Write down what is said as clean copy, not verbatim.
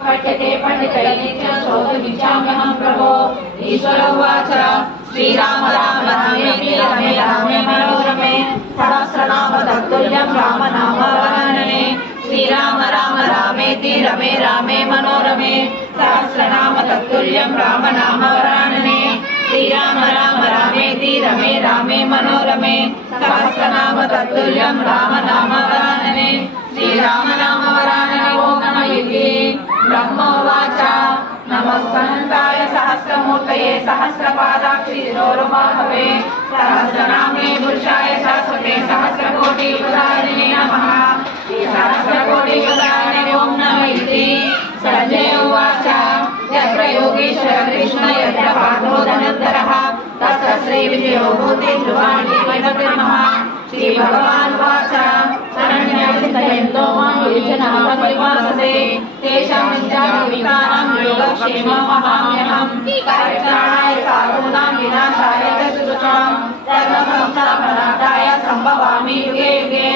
पठ्यते पंडितैः नित्यं स्तोत्रमिच्छाम्यहं प्रभो। ईश्वर उवाच श्रीराम राम रामेति रमे रामे मनोरमे सहस्रनाम तत्तुल्यं राम नाम वरानने। श्रीराम राम रामेति रमे रामे मनोरमे सहस्रनाम तत्तुल्यं राम नाम वरानने। श्रीराम राम रामेति रमे रामे मनोरमे सहस्रनाम तत्तुल्यं राम नाम वरानने। श्रीराम नाम वरानने ओम नमः इति। ब्रह्मोवाच नमस्कन्दाय सहस्रमूर्तये सहस्रपादाक्षिरोरुबाहवे सहस्रनामे पुरुषाय शाश्वते सहस्रकोटियुगधारिणे नमः। सहस्रकोटियुगधारिणे ओम नमः इति। संजय उवाच यत्र योगीश्वर कृष्ण यत्र पार्थो धनुर्धरः तत्र श्रीविजयो भूते ध्रुवाणि वैभवतिर्मः। श्रीभगवानुवाच शरण्यचिन्तयन्तो मां ये जनाः परिवासते तेषां नित्याविकारां योगक्षेमं वहाम्यहं। परित्राणाय साधूनां विनाशाय च शुचितां धर्मसंस्थापनार्थाय सम्भवामि युगे युगे।